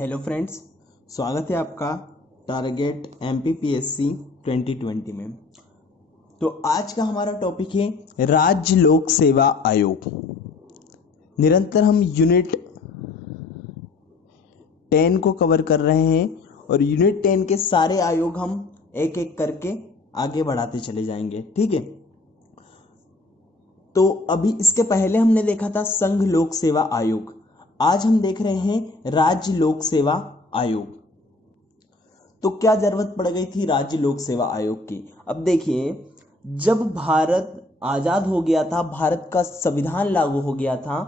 Hello friends, स्वागत है आपका टारगेट एमपीपीएससी 2020 में। तो आज का हमारा टॉपिक है राज्य लोक सेवा आयोग। निरंतर हम यूनिट 10 को कवर कर रहे हैं और यूनिट 10 के सारे आयोग हम एक एक करके आगे बढ़ाते चले जाएंगे। ठीक है, तो अभी इसके पहले हमने देखा था संघ लोक सेवा आयोग। आज हम देख रहे हैं राज्य लोक सेवा आयोग। तो क्या जरूरत पड़ गई थी राज्य लोक सेवा आयोग की? अब देखिए, जब भारत आजाद हो गया था, भारत का संविधान लागू हो गया था,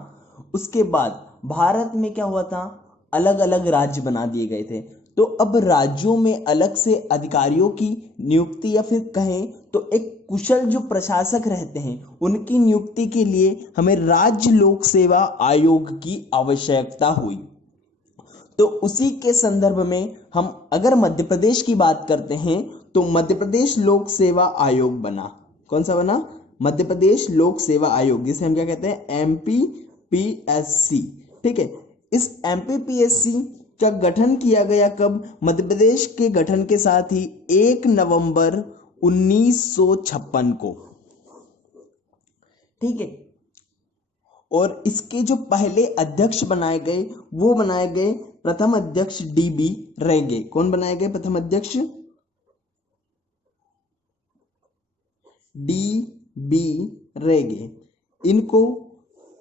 उसके बाद भारत में क्या हुआ था, अलग अलग राज्य बना दिए गए थे। तो अब राज्यों में अलग से अधिकारियों की नियुक्ति या फिर कहें तो एक कुशल जो प्रशासक रहते हैं उनकी नियुक्ति के लिए हमें राज्य लोक सेवा आयोग की आवश्यकता हुई। तो उसी के संदर्भ में हम अगर मध्य प्रदेश की बात करते हैं तो मध्य प्रदेश लोक सेवा आयोग बना। कौन सा बना? मध्य प्रदेश लोक सेवा आयोग, जिसे हम क्या कहते हैं, एमपीपीएससी। ठीक है, इस एमपीपीएससी का गठन किया गया कब? मध्य प्रदेश के गठन के साथ ही 1 नवंबर 1956 को। ठीक है, और इसके जो पहले अध्यक्ष बनाए गए वो बनाए गए प्रथम अध्यक्ष डीबी रेगे। कौन बनाए गए प्रथम अध्यक्ष? डीबी रेगे। इनको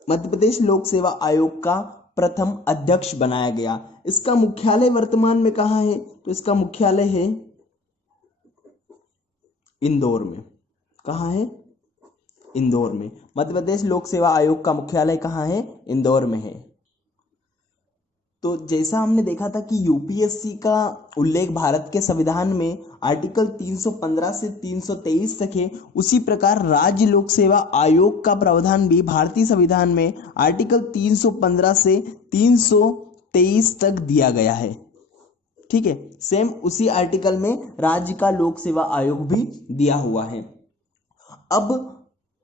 मध्य प्रदेश लोक सेवा आयोग का प्रथम अध्यक्ष बनाया गया। इसका मुख्यालय वर्तमान में कहाँ है? तो इसका मुख्यालय है इंदौर में। कहाँ है? इंदौर में। मध्य प्रदेश लोक सेवा आयोग का मुख्यालय कहाँ है? इंदौर में है। तो जैसा हमने देखा था कि यूपीएससी का उल्लेख भारत के संविधान में आर्टिकल 315 से 323 तक है, उसी प्रकार राज्य लोक सेवा आयोग का प्रावधान भी भारतीय संविधान में आर्टिकल 315 से 323 तक दिया गया है। ठीक है, सेम उसी आर्टिकल में राज्य का लोक सेवा आयोग भी दिया हुआ है। अब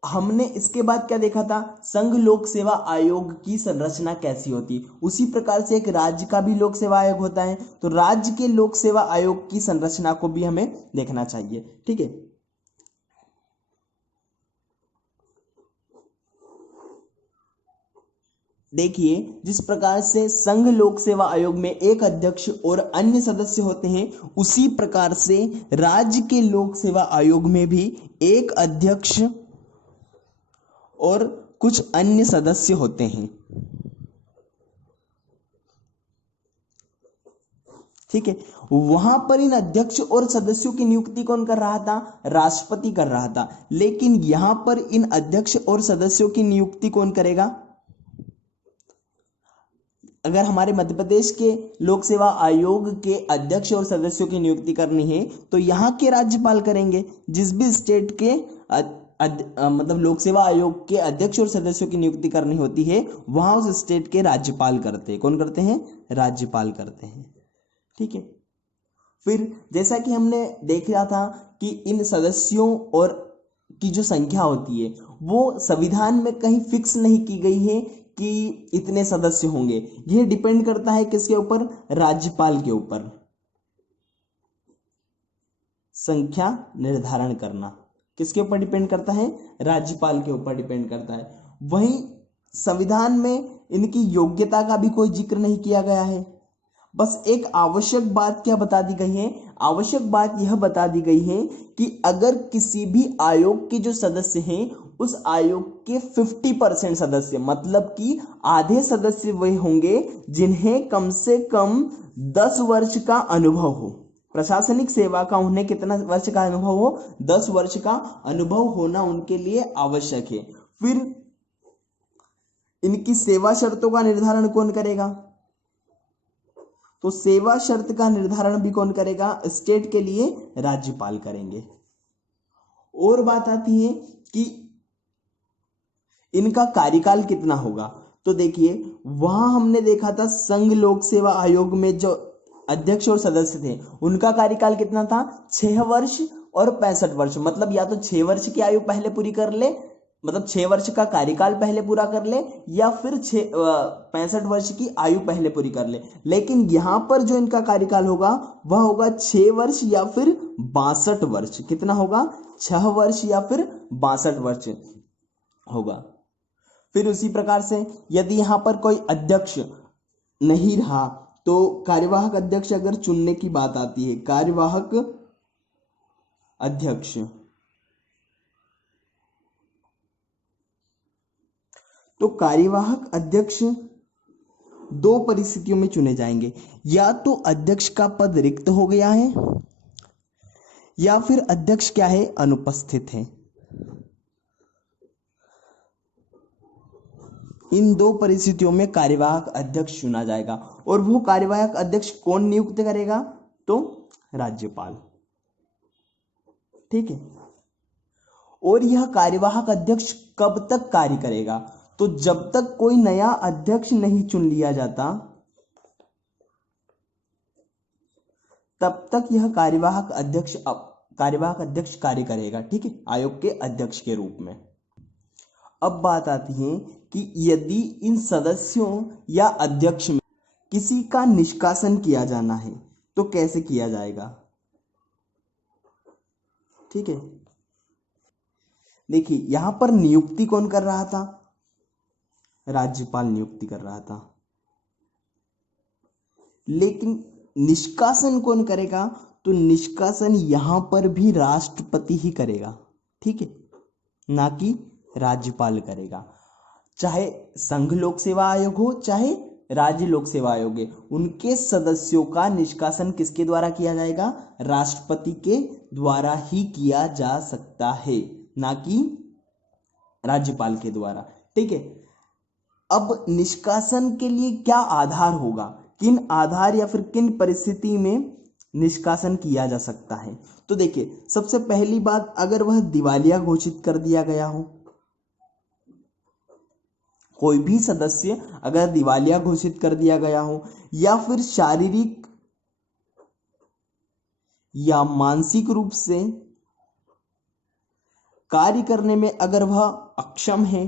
हमने इसके बाद क्या देखा था, संघ लोक सेवा आयोग की संरचना कैसी होती। उसी प्रकार से एक राज्य का भी लोक सेवा आयोग होता है, तो राज्य के लोक सेवा आयोग की संरचना को भी हमें देखना चाहिए। ठीक है, देखिए जिस प्रकार से संघ लोक सेवा आयोग में एक अध्यक्ष और अन्य सदस्य होते हैं, उसी प्रकार से राज्य के लोक सेवा आयोग में भी एक अध्यक्ष और कुछ अन्य सदस्य होते हैं। ठीक है, वहां पर इन अध्यक्ष और सदस्यों की नियुक्ति कौन कर रहा था? राष्ट्रपति कर रहा था। लेकिन यहां पर इन अध्यक्ष और सदस्यों की नियुक्ति कौन करेगा? अगर हमारे मध्य प्रदेश के लोक सेवा आयोग के अध्यक्ष और सदस्यों की नियुक्ति करनी है तो यहाँ के राज्यपाल करेंगे। जिस भी स्टेट के मतलब लोक सेवा आयोग के अध्यक्ष और सदस्यों की नियुक्ति करनी होती है वहां उस स्टेट के राज्यपाल करते हैं। कौन करते हैं? राज्यपाल करते हैं। ठीक है, फिर जैसा कि हमने देखा था कि इन सदस्यों और की जो संख्या होती है वो संविधान में कहीं फिक्स नहीं की गई है कि इतने सदस्य होंगे। यह डिपेंड करता है किसके ऊपर? राज्यपाल के ऊपर। संख्या निर्धारण करना किसके ऊपर डिपेंड करता है? राज्यपाल के ऊपर डिपेंड करता है। वहीं संविधान में इनकी योग्यता का भी कोई जिक्र नहीं किया गया है। बस एक आवश्यक बात क्या बता दी गई है? आवश्यक बात यह बता दी गई है कि अगर किसी भी आयोग के जो सदस्य हैं उस आयोग के 50% सदस्य, मतलब कि आधे सदस्य वे होंगे जिन्हें कम से कम 10 वर्ष का अनुभव हो। प्रशासनिक सेवा का उन्हें कितना वर्ष का अनुभव हो? 10 वर्ष का अनुभव होना उनके लिए आवश्यक है। फिर इनकी सेवा शर्तों का निर्धारण कौन करेगा? तो सेवा शर्त का निर्धारण भी कौन करेगा? स्टेट के लिए राज्यपाल करेंगे। और बात आती है कि इनका कार्यकाल कितना होगा। तो देखिए, वहां हमने देखा था संघ लोक सेवा आयोग में जो अध्यक्ष और सदस्य थे उनका कार्यकाल कितना था? 6 वर्ष और 65 वर्ष। मतलब या तो 6 वर्ष की आयु पहले पूरी कर ले मतलब 6 वर्ष का कार्यकाल पहले पूरा कर ले या फिर 65 वर्ष की आयु पहले पूरी कर ले। लेकिन यहां पर जो इनका कार्यकाल होगा वह होगा 6 वर्ष या फिर 62 वर्ष। कितना होगा? 6 वर्ष या फिर 62 वर्ष होगा। फिर उसी प्रकार से यदि यहां पर कोई अध्यक्ष नहीं रहा तो कार्यवाहक अध्यक्ष अगर चुनने की बात आती है, कार्यवाहक अध्यक्ष, तो कार्यवाहक अध्यक्ष दो परिस्थितियों में चुने जाएंगे। या तो अध्यक्ष का पद रिक्त हो गया है या फिर अध्यक्ष क्या है? अनुपस्थित है। इन दो परिस्थितियों में कार्यवाहक अध्यक्ष चुना जाएगा। और वो कार्यवाहक अध्यक्ष कौन नियुक्त करेगा? तो राज्यपाल। ठीक है। और यह कार्यवाहक अध्यक्ष कब तक कार्य करेगा? तो जब तक कोई नया अध्यक्ष नहीं चुन लिया जाता तब तक यह कार्यवाहक अध्यक्ष कार्य करेगा। ठीक है, आयोग के अध्यक्ष के रूप में। अब बात आती है कि यदि इन सदस्यों या अध्यक्ष में किसी का निष्कासन किया जाना है तो कैसे किया जाएगा? ठीक है, देखिए यहां पर नियुक्ति कौन कर रहा था? राज्यपाल नियुक्ति कर रहा था। लेकिन निष्कासन कौन करेगा? तो निष्कासन यहां पर भी राष्ट्रपति ही करेगा। ठीक है, ना कि राज्यपाल करेगा। चाहे संघ लोक सेवा आयोग हो चाहे राज्य लोक सेवा आयोग है, उनके सदस्यों का निष्कासन किसके द्वारा किया जाएगा? राष्ट्रपति के द्वारा ही किया जा सकता है, ना कि राज्यपाल के द्वारा। ठीक है, अब निष्कासन के लिए क्या आधार होगा? किन आधार या फिर किन परिस्थिति में निष्कासन किया जा सकता है? तो देखिए, सबसे पहली बात, अगर वह दिवालिया घोषित कर दिया गया हो, कोई भी सदस्य अगर दिवालिया घोषित कर दिया गया हो, या फिर शारीरिक या मानसिक रूप से कार्य करने में अगर वह अक्षम है,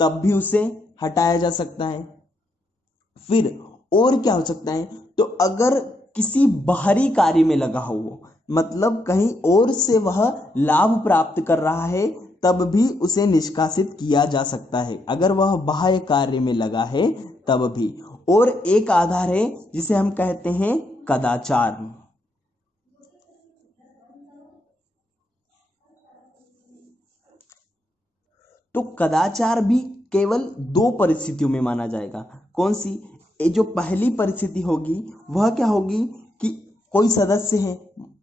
तब भी उसे हटाया जा सकता है। फिर और क्या हो सकता है? तो अगर किसी बाहरी कार्य में लगा हो, मतलब कहीं और से वह लाभ प्राप्त कर रहा है, तब भी उसे निष्कासित किया जा सकता है। अगर वह बाह्य कार्य में लगा है तब भी। और एक आधार है जिसे हम कहते हैं कदाचार। तो कदाचार भी केवल दो परिस्थितियों में माना जाएगा। कौन सी? ये जो पहली परिस्थिति होगी वह क्या होगी कि कोई सदस्य है,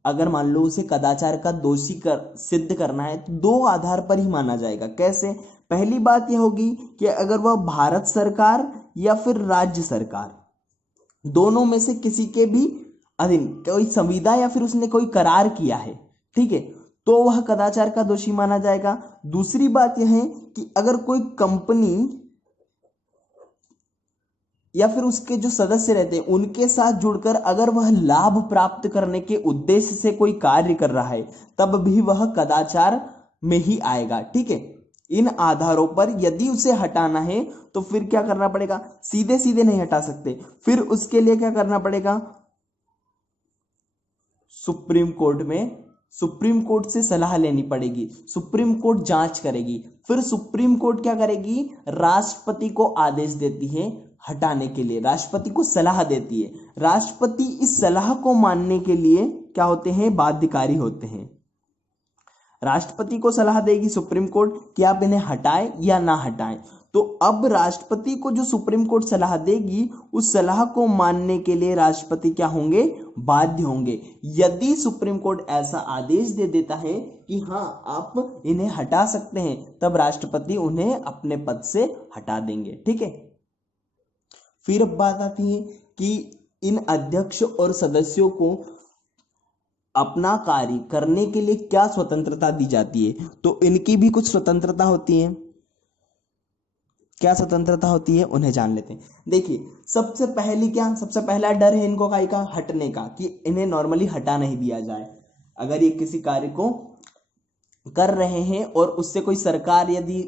अगर मान लो उसे कदाचार का दोषी सिद्ध करना है तो दो आधार पर ही माना जाएगा। कैसे? पहली बात यह होगी कि अगर वह भारत सरकार या फिर राज्य सरकार, दोनों में से किसी के भी अधीन कोई संविदा या फिर उसने कोई करार किया है, ठीक है, तो वह कदाचार का दोषी माना जाएगा। दूसरी बात यह है कि अगर कोई कंपनी या फिर उसके जो सदस्य रहते हैं उनके साथ जुड़कर अगर वह लाभ प्राप्त करने के उद्देश्य से कोई कार्य कर रहा है, तब भी वह कदाचार में ही आएगा। ठीक है, इन आधारों पर यदि उसे हटाना है तो फिर क्या करना पड़ेगा? सीधे सीधे नहीं हटा सकते, फिर उसके लिए क्या करना पड़ेगा? सुप्रीम कोर्ट से सलाह लेनी पड़ेगी। सुप्रीम कोर्ट जांच करेगी, फिर सुप्रीम कोर्ट क्या करेगी? राष्ट्रपति को आदेश देती है हटाने के लिए, राष्ट्रपति को सलाह देती है। राष्ट्रपति इस सलाह को मानने के लिए क्या होते हैं? बाध्यकारी होते हैं। राष्ट्रपति को सलाह देगी सुप्रीम कोर्ट कि आप इन्हें हटाएं या ना हटाएं। तो अब राष्ट्रपति को जो सुप्रीम कोर्ट सलाह देगी, उस सलाह को मानने के लिए राष्ट्रपति क्या होंगे? बाध्य होंगे। यदि सुप्रीम कोर्ट ऐसा आदेश दे देता है कि हाँ आप इन्हें हटा सकते हैं, तब राष्ट्रपति उन्हें अपने पद से हटा देंगे। ठीक है, फिर अब बात आती है कि इन अध्यक्ष और सदस्यों को अपना कार्य करने के लिए क्या स्वतंत्रता दी जाती है? तो इनकी भी कुछ स्वतंत्रता होती है। क्या स्वतंत्रता होती है उन्हें जान लेते हैं। देखिए, सबसे पहला डर है इनको काय का? हटने का, कि इन्हें नॉर्मली हटा नहीं दिया जाए। अगर ये किसी कार्य को कर रहे हैं और उससे कोई सरकार यदि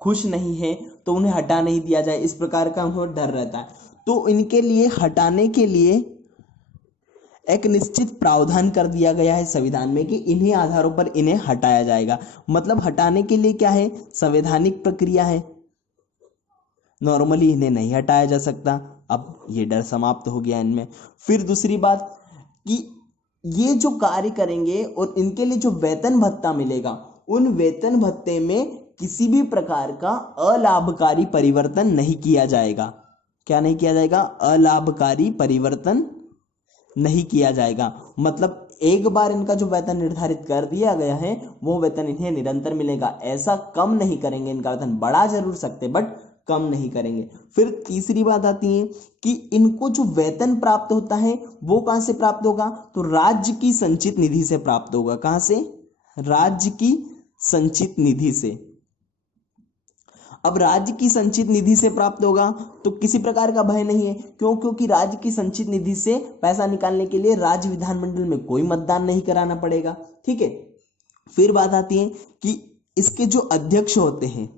खुश नहीं है तो उन्हें हटा नहीं दिया जाए, इस प्रकार का उन्हें डर रहता है। तो इनके लिए हटाने के लिए एक निश्चित प्रावधान कर दिया गया है संविधान में कि इन्हीं आधारों पर इन्हें हटाया जाएगा। मतलब हटाने के लिए क्या है, संवैधानिक प्रक्रिया है, नॉर्मली इन्हें नहीं हटाया जा सकता। अब ये डर समाप्त हो गया इनमें। फिर दूसरी बात कि ये जो कार्य करेंगे और इनके लिए जो वेतन भत्ता मिलेगा, उन वेतन भत्ते में किसी भी प्रकार का अलाभकारी परिवर्तन नहीं किया जाएगा। क्या नहीं किया जाएगा? अलाभकारी परिवर्तन नहीं किया जाएगा। मतलब एक बार इनका जो वेतन निर्धारित कर दिया गया है वो वेतन इन्हें निरंतर मिलेगा। ऐसा कम नहीं करेंगे, इनका वेतन बढ़ा जरूर सकते बट कम नहीं करेंगे। फिर तीसरी बात आती है कि इनको जो वेतन प्राप्त होता है वो कहां से प्राप्त होगा? तो राज्य की संचित निधि से प्राप्त होगा। कहां से? राज्य की संचित निधि से। अब राज्य की संचित निधि से प्राप्त होगा तो किसी प्रकार का भय नहीं है। क्यों? क्योंकि राज्य की संचित निधि से पैसा निकालने के लिए राज्य विधानमंडल में कोई मतदान नहीं कराना पड़ेगा। ठीक है। फिर बात आती है कि इसके जो अध्यक्ष होते हैं,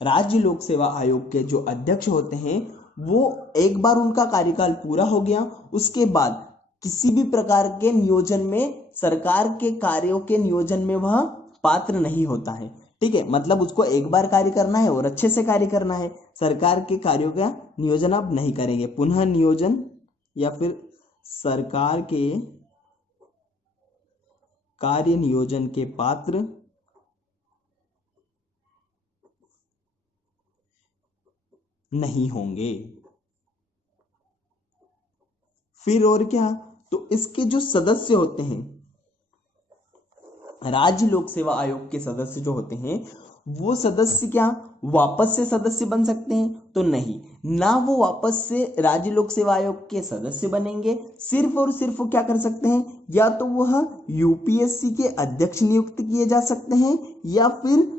राज्य लोक सेवा आयोग के जो अध्यक्ष होते हैं, वो एक बार उनका कार्यकाल पूरा हो गया उसके बाद किसी भी प्रकार के नियोजन में, सरकार के कार्यों के नियोजन में वह पात्र नहीं होता है। ठीक है। मतलब उसको एक बार कार्य करना है और अच्छे से कार्य करना है, सरकार के कार्यों का नियोजन आप नहीं करेंगे। पुनः नियोजन या फिर सरकार के कार्य नियोजन के पात्र नहीं होंगे। फिर और क्या? तो इसके जो सदस्य होते हैं, राज्य लोक सेवा आयोग के सदस्य जो होते हैं, वो सदस्य क्या वापस से सदस्य बन सकते हैं? तो नहीं, ना वो वापस से राज्य लोक सेवा आयोग के सदस्य बनेंगे। सिर्फ और सिर्फ वो क्या कर सकते हैं, या तो वह यूपीएससी के अध्यक्ष नियुक्त किए जा सकते हैं या फिर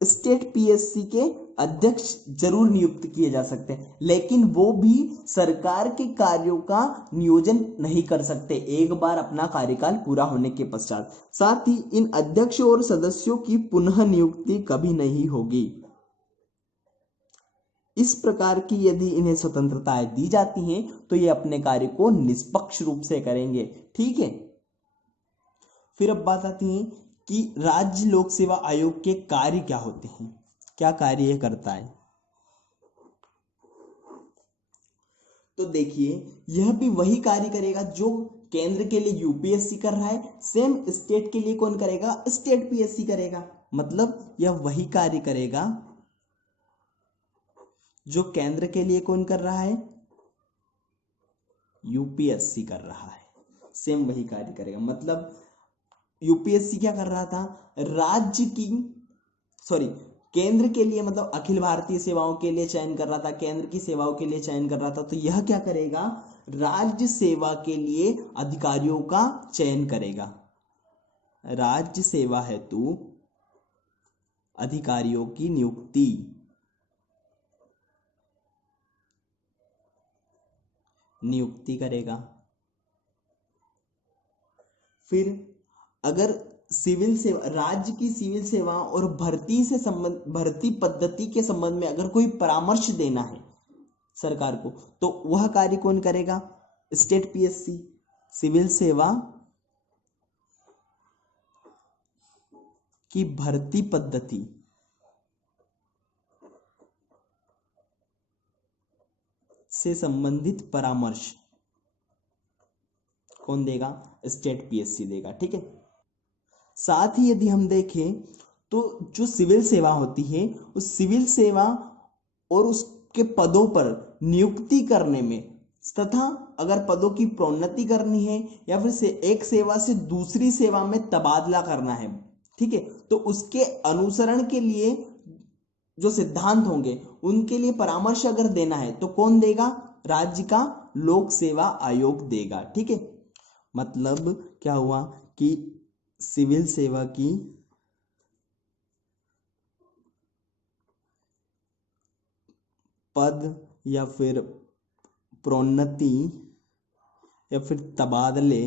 स्टेट पीएससी के अध्यक्ष जरूर नियुक्त किए जा सकते हैं, लेकिन वो भी सरकार के कार्यों का नियोजन नहीं कर सकते एक बार अपना कार्यकाल पूरा होने के पश्चात। साथ ही इन अध्यक्ष और सदस्यों की पुनः नियुक्ति कभी नहीं होगी। इस प्रकार की यदि इन्हें स्वतंत्रताएं दी जाती हैं तो ये अपने कार्य को निष्पक्ष रूप से करेंगे। ठीक है। फिर अब बात आती है कि राज्य लोक सेवा आयोग के कार्य क्या होते हैं, क्या कार्य यह करता है। तो देखिए, यह भी वही कार्य करेगा जो केंद्र के लिए यूपीएससी कर रहा है, सेम स्टेट के लिए कौन करेगा? स्टेट पीएससी करेगा। मतलब यह वही कार्य करेगा जो केंद्र के लिए कौन कर रहा है? यूपीएससी कर रहा है, सेम वही कार्य करेगा। मतलब यूपीएससी क्या कर रहा था? राज्य की, सॉरी, केंद्र के लिए, मतलब अखिल भारतीय सेवाओं के लिए चयन कर रहा था, केंद्र की सेवाओं के लिए चयन कर रहा था। तो यह क्या करेगा? राज्य सेवा के लिए अधिकारियों का चयन करेगा। राज्य सेवा हेतु अधिकारियों की नियुक्ति करेगा। फिर अगर सिविल सेवा, राज्य की सिविल सेवा और भर्ती पद्धति के संबंध में अगर कोई परामर्श देना है सरकार को, तो वह कार्य कौन करेगा? State PSC. सिविल सेवा की भर्ती पद्धति से संबंधित परामर्श कौन देगा? स्टेट पीएससी देगा। ठीक है। साथ ही यदि हम देखें तो जो सिविल सेवा होती है, उस सिविल सेवा और उसके पदों पर नियुक्ति करने में तथा अगर पदों की प्रोन्नति करनी है या फिर से एक सेवा से दूसरी सेवा में तबादला करना है, ठीक है, तो उसके अनुसरण के लिए जो सिद्धांत होंगे उनके लिए परामर्श अगर देना है तो कौन देगा? राज्य का लोक सेवा आयोग देगा। ठीक है। मतलब क्या हुआ कि सिविल सेवा की पद या फिर प्रोन्नति या फिर तबादले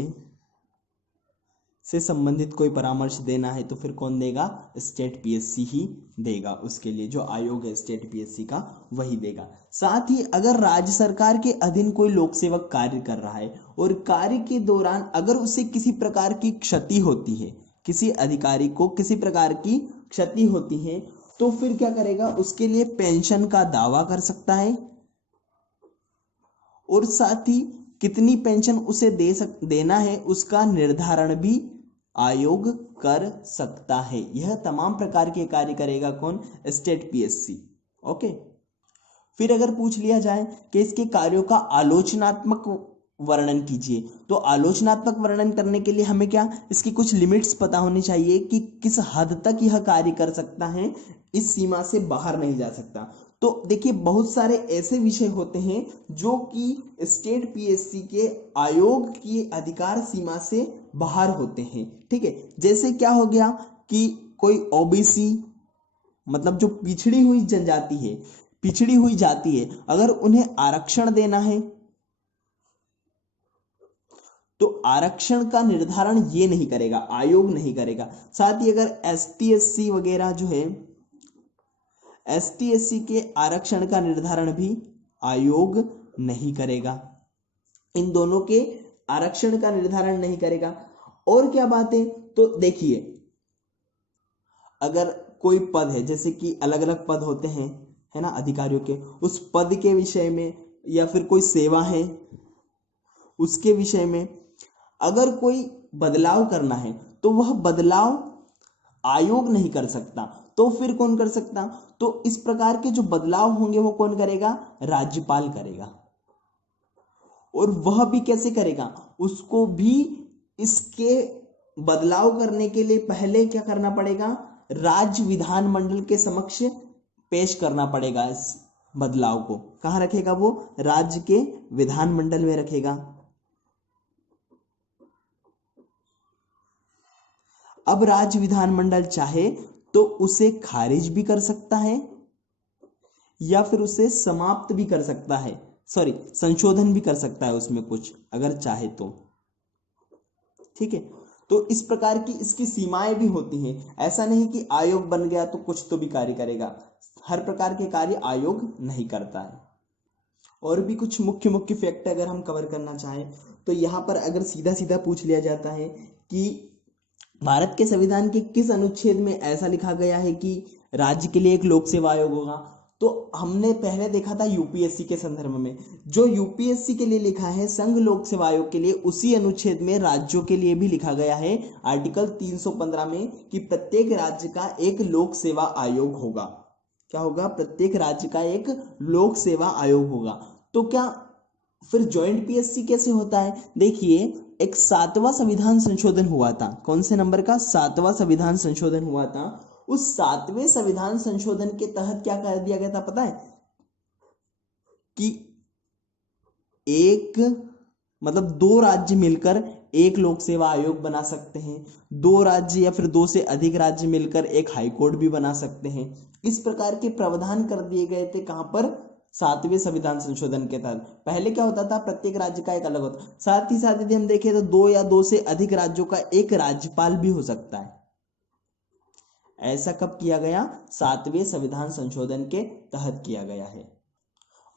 से संबंधित कोई परामर्श देना है तो फिर कौन देगा, स्टेट पीएससी ही देगा, उसके लिए जो आयोग है स्टेट पीएससी का वही देगा। साथ ही अगर राज्य सरकार के अधीन कोई लोक सेवक कार्य कर रहा है और कार्य के दौरान अगर उसे किसी प्रकार की क्षति होती है, किसी अधिकारी को किसी प्रकार की क्षति होती है, तो फिर क्या करेगा, उसके लिए पेंशन का दावा कर सकता है और साथ ही कितनी पेंशन उसे देना है उसका निर्धारण भी आयोग कर सकता है। यह तमाम प्रकार के कार्य करेगा कौन, स्टेट पीएससी। ओके, फिर अगर पूछ लिया जाए कि इसके कार्यों का आलोचनात्मक वर्णन कीजिए, तो आलोचनात्मक वर्णन करने के लिए हमें क्या, इसकी कुछ लिमिट्स पता होनी चाहिए कि किस हद तक यह कार्य कर सकता है, इस सीमा से बाहर नहीं जा सकता। तो देखिए बहुत सारे ऐसे विषय होते हैं जो कि स्टेट पीएससी के आयोग की अधिकार सीमा से बाहर होते हैं, ठीक है। जैसे क्या हो गया कि कोई ओबीसी मतलब जो पिछड़ी हुई जनजाति है, पिछड़ी हुई जाति है, अगर उन्हें आरक्षण देना है तो आरक्षण का निर्धारण ये नहीं करेगा, आयोग नहीं करेगा। साथ ही अगर एसटी एससी वगैरह जो है, एसटी एससी के आरक्षण का निर्धारण भी आयोग नहीं करेगा, इन दोनों के आरक्षण का निर्धारण नहीं करेगा। और क्या बात है, तो देखिए अगर कोई पद है, जैसे कि अलग अलग पद होते हैं, है ना, अधिकारियों के, उस पद के विषय में या फिर कोई सेवा है उसके विषय में अगर कोई बदलाव करना है तो वह बदलाव आयोग नहीं कर सकता, तो फिर कौन कर सकता, तो इस प्रकार के जो बदलाव होंगे वो कौन करेगा, राज्यपाल करेगा। और वह भी कैसे करेगा, उसको भी इसके बदलाव करने के लिए पहले क्या करना पड़ेगा, राज्य विधानमंडल के समक्ष पेश करना पड़ेगा। इस बदलाव को कहां रखेगा, वो राज्य के विधानमंडल में रखेगा। अब राज्य विधानमंडल चाहे तो उसे खारिज भी कर सकता है या फिर उसे समाप्त भी कर सकता है, सॉरी संशोधन भी कर सकता है उसमें कुछ अगर चाहे तो, ठीक है। तो इस प्रकार की इसकी सीमाएं भी होती हैं, ऐसा नहीं कि आयोग बन गया तो कुछ तो भी कार्य करेगा, हर प्रकार के कार्य आयोग नहीं करता है। और भी कुछ मुख्य मुख्य फैक्ट अगर हम कवर करना चाहें तो यहाँ पर अगर सीधा सीधा पूछ लिया जाता है कि भारत के संविधान के किस अनुच्छेद में ऐसा लिखा गया है कि राज्य के लिए एक लोक सेवा आयोग होगा, तो हमने पहले देखा था यूपीएससी के संदर्भ में, जो यूपीएससी के लिए लिखा है संघ लोक सेवा आयोग के लिए, उसी अनुच्छेद में राज्यों के लिए भी लिखा गया है आर्टिकल 315 में कि प्रत्येक राज्य का एक लोक सेवा आयोग होगा। क्या होगा, प्रत्येक राज्य का एक लोक सेवा आयोग होगा। तो क्या फिर ज्वाइंट पीएससी कैसे होता है, देखिए एक 7वां संविधान संशोधन हुआ था, कौन से नंबर का, 7वां संविधान संशोधन हुआ था। उस 7वें संविधान संशोधन के तहत क्या कर दिया गया था पता है, कि एक मतलब दो राज्य मिलकर एक लोक सेवा आयोग बना सकते हैं, दो राज्य या फिर दो से अधिक राज्य मिलकर एक हाई कोर्ट भी बना सकते हैं। इस प्रकार के प्रावधान कर दिए गए थे, कहां पर, 7वें संविधान संशोधन के तहत। पहले क्या होता था, प्रत्येक राज्य का एक अलग होता। साथ ही साथ यदि हम देखें तो दो या दो से अधिक राज्यों का एक राज्यपाल भी हो सकता है। ऐसा कब किया गया, 7वें संविधान संशोधन के तहत किया गया है।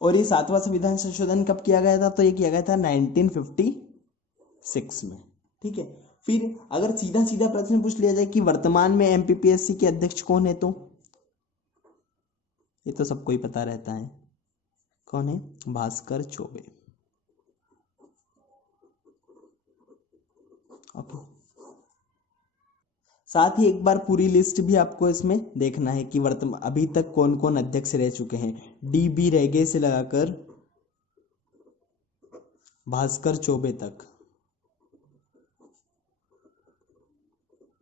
और ये 7वां संविधान संशोधन कब किया गया था, तो ये किया गया था 1956 में, ठीक है। फिर अगर सीधा सीधा प्रश्न पूछ लिया जाए कि वर्तमान में एमपीपीएससी के अध्यक्ष कौन है, तो ये तो सबको ही पता रहता है, कौन है, भास्कर चौबे। ओके, साथ ही एक बार पूरी लिस्ट भी आपको इसमें देखना है कि वर्तमान अभी तक कौन कौन अध्यक्ष रह चुके हैं, डीबी रेगे से लगाकर भास्कर चौबे तक,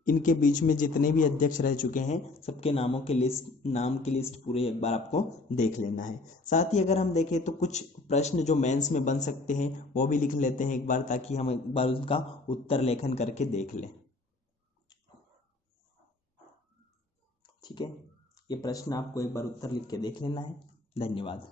इनके बीच में जितने भी अध्यक्ष रह चुके हैं सबके नामों की लिस्ट पूरे एक बार आपको देख लेना है। साथ ही अगर हम देखें तो कुछ प्रश्न जो मेंस में बन सकते हैं वो भी लिख लेते हैं एक बार, ताकि हम एक बार उसका उत्तर लेखन करके देख लें, ठीक है। ये प्रश्न आपको एक बार उत्तर लिख के देख लेना है। धन्यवाद।